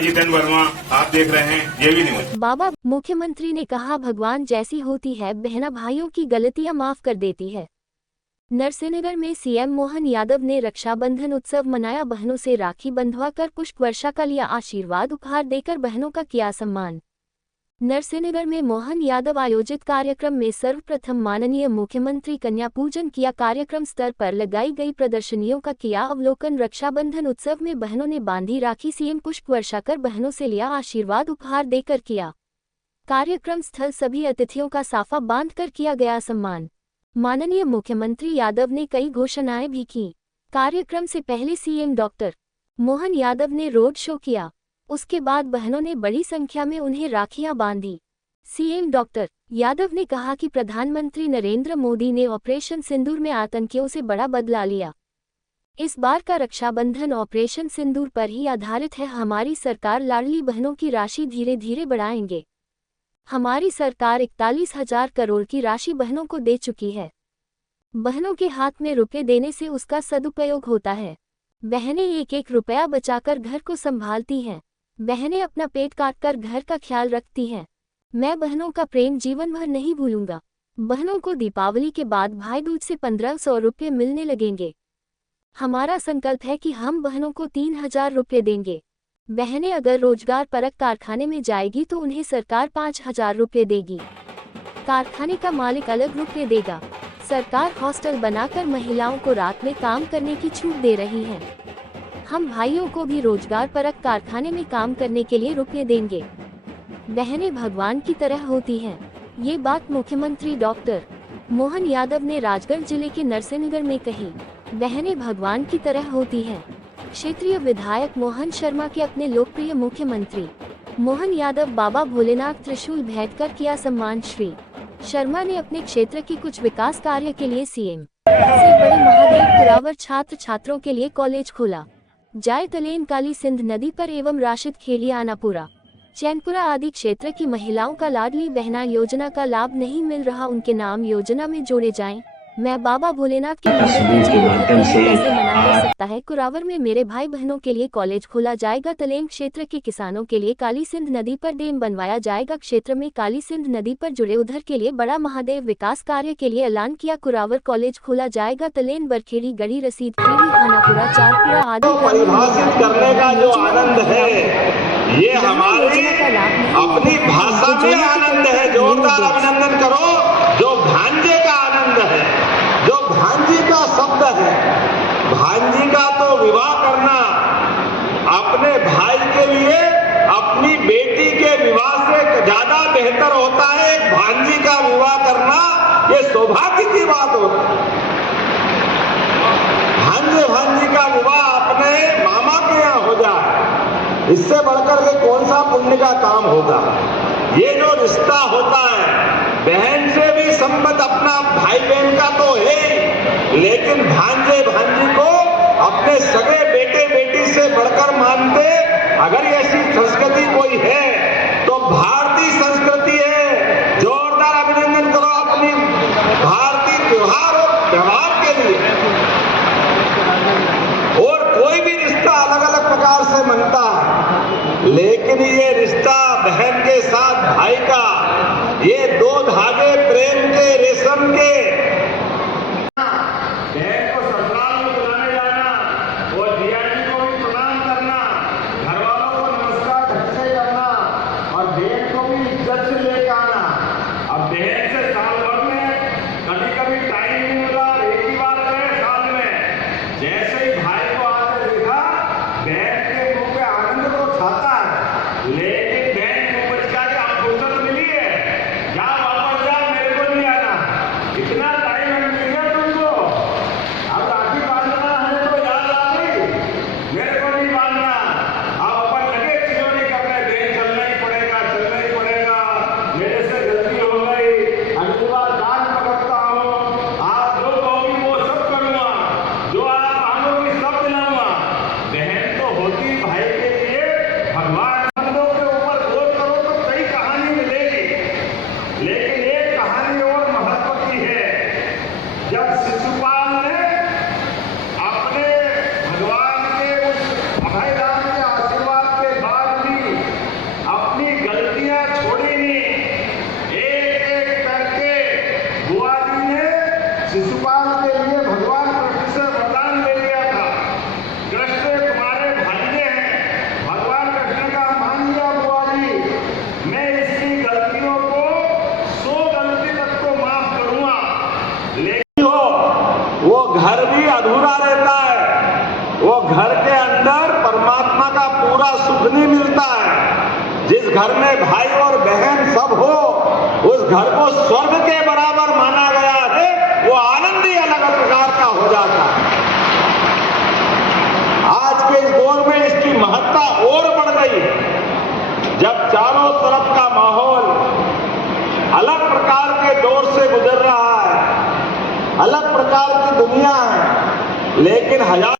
जितेंद्र वर्मा, आप देख रहे हैं जेवी न्यूज। बाबा मुख्यमंत्री ने कहा, भगवान जैसी होती है बहना भाइयों की गलतियां माफ कर देती है। नरसिंहनगर में सीएम मोहन यादव ने रक्षाबंधन उत्सव मनाया। बहनों से राखी बंधवा कर पुष्प वर्षा का लिया आशीर्वाद। उपहार देकर बहनों का किया सम्मान। नरसिंहनगर में मोहन यादव आयोजित कार्यक्रम में सर्वप्रथम माननीय मुख्यमंत्री कन्या पूजन किया। कार्यक्रम स्तर पर लगाई गई प्रदर्शनियों का किया अवलोकन। रक्षाबंधन उत्सव में बहनों ने बांधी राखी। सीएम पुष्प वर्षा कर बहनों से लिया आशीर्वाद। उपहार देकर किया कार्यक्रम स्थल सभी अतिथियों का साफा बांधकर किया गया सम्मान। माननीय मुख्यमंत्री यादव ने कई घोषणाएं भी की। कार्यक्रम से पहले सीएम डॉक्टर मोहन यादव ने रोड शो किया। उसके बाद बहनों ने बड़ी संख्या में उन्हें राखियां बांधी। सीएम डॉक्टर यादव ने कहा कि प्रधानमंत्री नरेंद्र मोदी ने ऑपरेशन सिंदूर में आतंकियों से बड़ा बदला लिया। इस बार का रक्षाबंधन ऑपरेशन सिंदूर पर ही आधारित है। हमारी सरकार लाडली बहनों की राशि धीरे धीरे बढ़ाएंगे। हमारी सरकार 41,000 करोड़ की राशि बहनों को दे चुकी है। बहनों के हाथ में रुपए देने से उसका सदुपयोग होता है। बहनें एक एक रुपया बचाकर घर को संभालती हैं। बहनें अपना पेट काटकर घर का ख्याल रखती हैं। मैं बहनों का प्रेम जीवन भर नहीं भूलूंगा। बहनों को दीपावली के बाद भाई दूज से 1,500 रुपये मिलने लगेंगे। हमारा संकल्प है कि हम बहनों को 3,000 रुपये देंगे। बहनें अगर रोजगार परक कारखाने में जाएगी तो उन्हें सरकार 5,000 रुपये देगी। कारखाने का मालिक अलग रुपये देगा। सरकार हॉस्टल बनाकर महिलाओं को रात में काम करने की छूट दे रही है। हम भाइयों को भी रोजगार परक कारखाने में काम करने के लिए रुपये देंगे। बहनें भगवान की तरह होती हैं। ये बात मुख्यमंत्री डॉक्टर मोहन यादव ने राजगढ़ जिले के नरसिंहनगर में कही। बहनें भगवान की तरह होती हैं। क्षेत्रीय विधायक मोहन शर्मा के अपने लोकप्रिय मुख्यमंत्री मोहन यादव बाबा भोलेनाथ त्रिशूल भेंट कर किया सम्मान। श्री शर्मा ने अपने क्षेत्र के कुछ विकास कार्य के लिए सीएम से बड़े महादेव कुरावर छात्र छात्रों के लिए कॉलेज खोला। जाय तलेन काली सिंध नदी पर एवं राशिद खेली आनापुरा चैनपुरा आदि क्षेत्र की महिलाओं का लाडली बहना योजना का लाभ नहीं मिल रहा, उनके नाम योजना में जोड़े जाएं। मैं बाबा भोलेनाथ के कैसे मना कर सकता है। कुरावर में मेरे भाई बहनों के लिए कॉलेज खोला जाएगा। तलेन क्षेत्र के किसानों के लिए काली सिंध नदी पर डैम बनवाया जाएगा। क्षेत्र में काली सिंध नदी पर जुड़े उधर के लिए बड़ा महादेव विकास कार्य के लिए ऐलान किया। कुरावर कॉलेज खोला जाएगा। तलेन बरखेड़ी गढ़ी रसीद खेड़ी खानापुरा चारपुरा आदि परिभाषित करने का जो आनंद है ये हमारी अपनी भाषा में आनंद है। जोरदार अभिनंदन करो। जो भांजे का आनंद है, जो भांजी का शब्द है, भांजी का तो विवाह करना अपने भाई के लिए अपनी बेटी के विवाह से ज्यादा बेहतर होता है। एक भांजी का विवाह करना ये सौभाग्य की बात होती है। भांजे भांजी का विवाह अपने मामा के यहाँ हो जाए, इससे बढ़कर के कौन सा पुण्य का काम होगा। ये जो रिश्ता होता है बहन से भी संबंध अपना भाई बहन का तो है, लेकिन भांजे भांजी को अपने सगे बेटे बेटी से बढ़कर मानते। अगर ऐसी संस्कृति कोई है तो भारतीय संस्कृति है। जोरदार अभिनंदन करो अपनी भारतीय त्योहार और व्यवहार के लिए। और कोई भी रिश्ता अलग अलग प्रकार से मनता है, लेकिन ये रिश्ता बहन के साथ भाई का, ये दो धागे प्रेम के रेशम के। बहन को ससुराल में बुलाने जाना और जिया जी को भी प्रणाम करना, घर वालों को नमस्कार ढंग से करना और बहन को भी इज्जत से लेकर आना। अब बहन से साल भर में कभी कभी टाइम नहीं मिला, एक ही बार गए साल में। जैसे ही भाई को आते देखा, बहन के मुंह पे आनंद तो छाता है, लेकिन बहन को बचका के आप फुर्सत मिली है, जा वापस जा, मेरे को नहीं आना। इतना टाइम मिल गया तुमको, अब राखी बांधना है तो याद आ गई, मेरे को नहीं बांधना। अब अपन लगे खिलौने के अपने बहन चलना ही पड़ेगा, चलना ही पड़ेगा, मेरे से गलती हो गई, अगली बार दान पकड़ता हूँ, आप जो कहोगी वो सब करूँगा, जो आप मांगोगे अधूरा रहता है, वो घर के अंदर परमात्मा का पूरा सुख नहीं मिलता है। जिस घर में भाई और बहन सब हो, उस घर को स्वर्ग के बराबर माना गया है, वो आनंद ही अलग प्रकार का हो जाता है। आज के इस दौर में इसकी महत्ता और बढ़ गई, जब चारों तरफ का माहौल अलग प्रकार के दौर से गुजर रहा है, अलग प्रकार की दुनिया है, लेकिन हजार